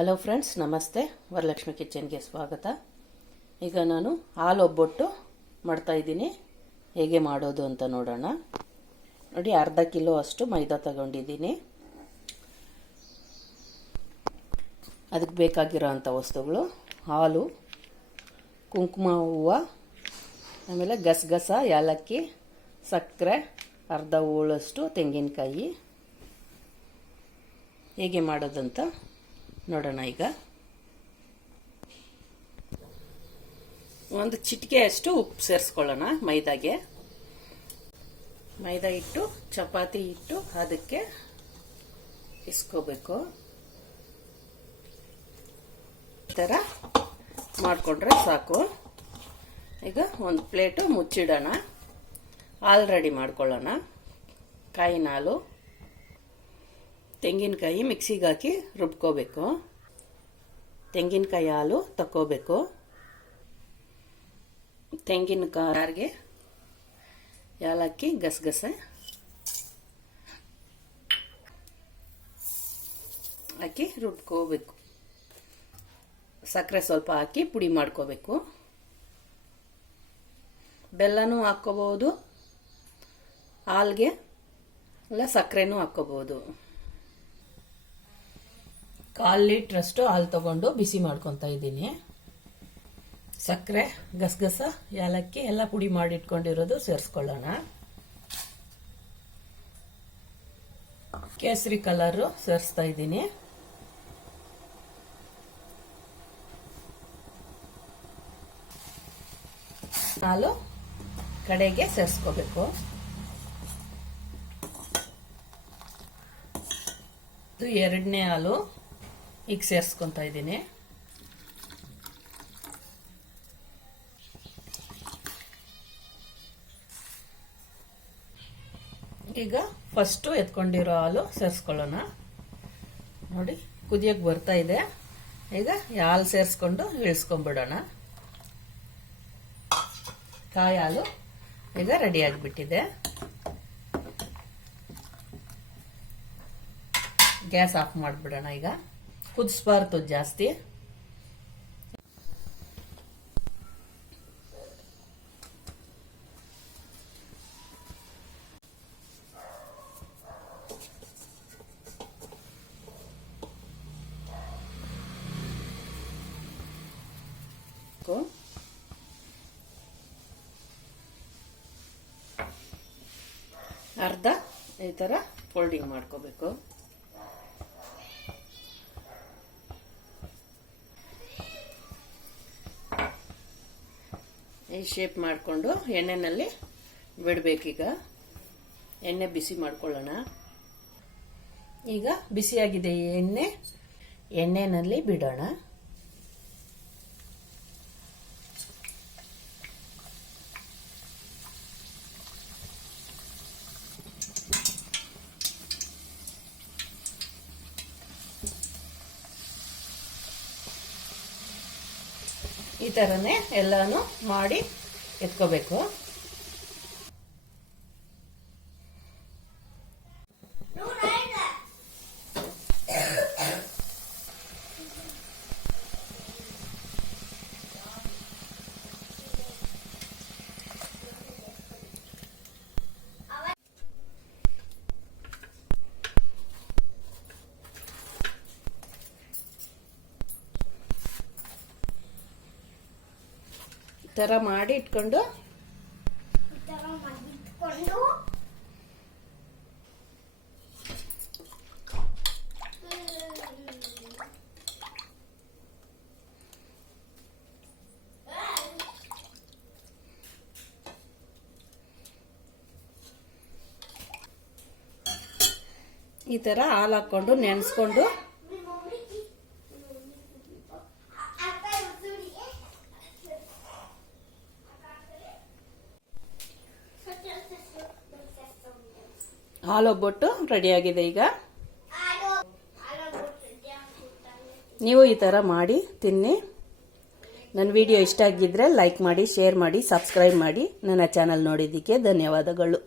Hello friends ನಮಸ್ತೆ. ವರಲಕ್ಷ್ಮಿ ಕಿಚನ್ಗೆ ಸ್ವಾಗತ. ಈಗ ನಾನು ಹಾಲು ಒಬ್ಬೊಟ್ಟು ಮಾಡ್ತಾಯಿದ್ದೀನಿ ಹೇಗೆ ಮಾಡೋದು ಅಂತ ನೋಡೋಣ. ನೋಡಿ, ಅರ್ಧ ಕಿಲೋ ಅಷ್ಟು ಮೈದಾ ತಗೊಂಡಿದ್ದೀನಿ. ಅದಕ್ಕೆ ಬೇಕಾಗಿರೋ ಅಂಥ ವಸ್ತುಗಳು, ಹಾಲು, ಕುಂಕುಮ ಹೂವು, ಆಮೇಲೆ ಗಸಗಸ, ಏಲಕ್ಕಿ, ಸಕ್ಕರೆ, ಅರ್ಧ ಹೋಳಷ್ಟು ತೆಂಗಿನಕಾಯಿ. ಹೇಗೆ ಮಾಡೋದಂತ ನೋಡೋಣ ಈಗ. ಒಂದು ಚಿಟಿಕೆಯಷ್ಟು ಉಪ್ಪು ಸೇರಿಸ್ಕೊಳ್ಳೋಣ ಮೈದಾಗೆ. ಮೈದಾ ಹಿಟ್ಟು, ಚಪಾತಿ ಹಿಟ್ಟು ಅದಕ್ಕೆ ಇಸ್ಕೋಬೇಕು. ಈ ಥರ ಮಾಡಿಕೊಂಡ್ರೆ ಸಾಕು. ಈಗ ಒಂದು ಪ್ಲೇಟು ಮುಚ್ಚಿಡೋಣ. ಹಾಲು ರೆಡಿ ಮಾಡ್ಕೊಳ್ಳೋಣ. ಕಾಯಿನ ಹಾಲು ತೆಂಗಿನಕಾಯಿ ಮಿಕ್ಸಿಗೆ ಹಾಕಿ ರುಬ್ಕೋಬೇಕು. ತೆಂಗಿನಕಾಯಿ ಹಾಲು ತಕ್ಕೋಬೇಕು. ತೆಂಗಿನಕಾಯಿಗೆ ಏಲಕ್ಕಿ ಗಸಗಸೆ. ಹಾಕಿ ರುಬ್ಕೋಬೇಕು. ಸಕ್ಕರೆ ಸ್ವಲ್ಪ ಹಾಕಿ ಪುಡಿ ಮಾಡ್ಕೋಬೇಕು. ಬೆಲ್ಲನೂ ಹಾಕ್ಕೋಬೋದು ಹಾಲ್ಗೆ ಇಲ್ಲ ಸಕ್ಕರೆನೂ ಹಾಕ್ಕೋಬೋದು ಕಾಲು ಲೀಟ್ರಷ್ಟು ಹಾಲು ತಗೊಂಡು ಬಿಸಿ ಮಾಡ್ಕೊತಾ ಇದ್ದೀನಿ. ಸಕ್ಕರೆ, ಗಸಗಸ, ಏಲಕ್ಕಿ ಎಲ್ಲ ಪುಡಿ ಮಾಡಿ ಇಟ್ಕೊಂಡಿರೋದು ಸೇರಿಸ್ಕೊಳ್ಳೋಣ. ಕೇಸರಿ ಕಲರು ಸೇರಿಸ್ತಾ ಇದ್ದೀನಿ. ಹಾಲು ಕಡೆಗೆ ಸೇರಿಸ್ಕೋಬೇಕು. ಇದು ಎರಡನೇ ಹಾಲು. ಈಗ ಸೇರಿಸ್ಕೊತಾ ಇದ್ದೀನಿ. ಈಗ ಫಸ್ಟು ಎತ್ಕೊಂಡಿರೋ ಹಾಲು ಸೇರಿಸ್ಕೊಳ್ಳೋಣ. ನೋಡಿ ಕುದಿಯಕ್ಕೆ ಬರ್ತಾ ಇದೆ. ಈಗ ಹಾಲು ಸೇರಿಸ್ಕೊಂಡು ಇಳಿಸ್ಕೊಂಡ್ಬಿಡೋಣ ಕಾಯಿ ಹಾಲು ಈಗ ರೆಡಿ ಆಗಿಬಿಟ್ಟಿದೆ. ಗ್ಯಾಸ್ ಆಫ್ ಮಾಡಿಬಿಡೋಣ ಈಗ. ಕುದಿಸ್ಬಾರ್ದು ಜಾಸ್ತಿ. ಅರ್ಧ ಈ ಥರ ಫೋಲ್ಡಿಂಗ್ ಮಾಡ್ಕೋಬೇಕು. ಈ ಶೇಪ್ ಮಾಡಿಕೊಂಡು ಎಣ್ಣೆನಲ್ಲಿ ಬಿಡಬೇಕೀಗ. ಎಣ್ಣೆ ಬಿಸಿ ಮಾಡ್ಕೊಳ್ಳೋಣ. ಈಗ ಬಿಸಿಯಾಗಿದೆ ಎಣ್ಣೆ. ಎಣ್ಣೆನಲ್ಲಿ ಬಿಡೋಣ. ಈ ಥರನೇ ಎಲ್ಲಾನು ಮಾಡಿ ಎತ್ಕೋಬೇಕು. ಥರ ಮಾಡಿ ಇಟ್ಕೊಂಡು ಈ ಥರ ಹಾಲು ಹಾಕ್ಕೊಂಡು ನೆನೆಸ್ಕೊಂಡು ಹಾಲು ರೆಡಿ ರೆಡಿಯಾಗಿದೆ ಈಗ. ನೀವು ಈ ಥರ ಮಾಡಿ, ತಿನ್ನಿ. ನನ್ನ ವಿಡಿಯೋ ಇಷ್ಟ ಆಗಿದ್ದರೆ ಲೈಕ್ ಮಾಡಿ, ಶೇರ್ ಮಾಡಿ, ಸಬ್ಸ್ಕ್ರೈಬ್ ಮಾಡಿ. ನನ್ನ ಚಾನಲ್ ನೋಡಿದ್ದಕ್ಕೆ ಧನ್ಯವಾದಗಳು.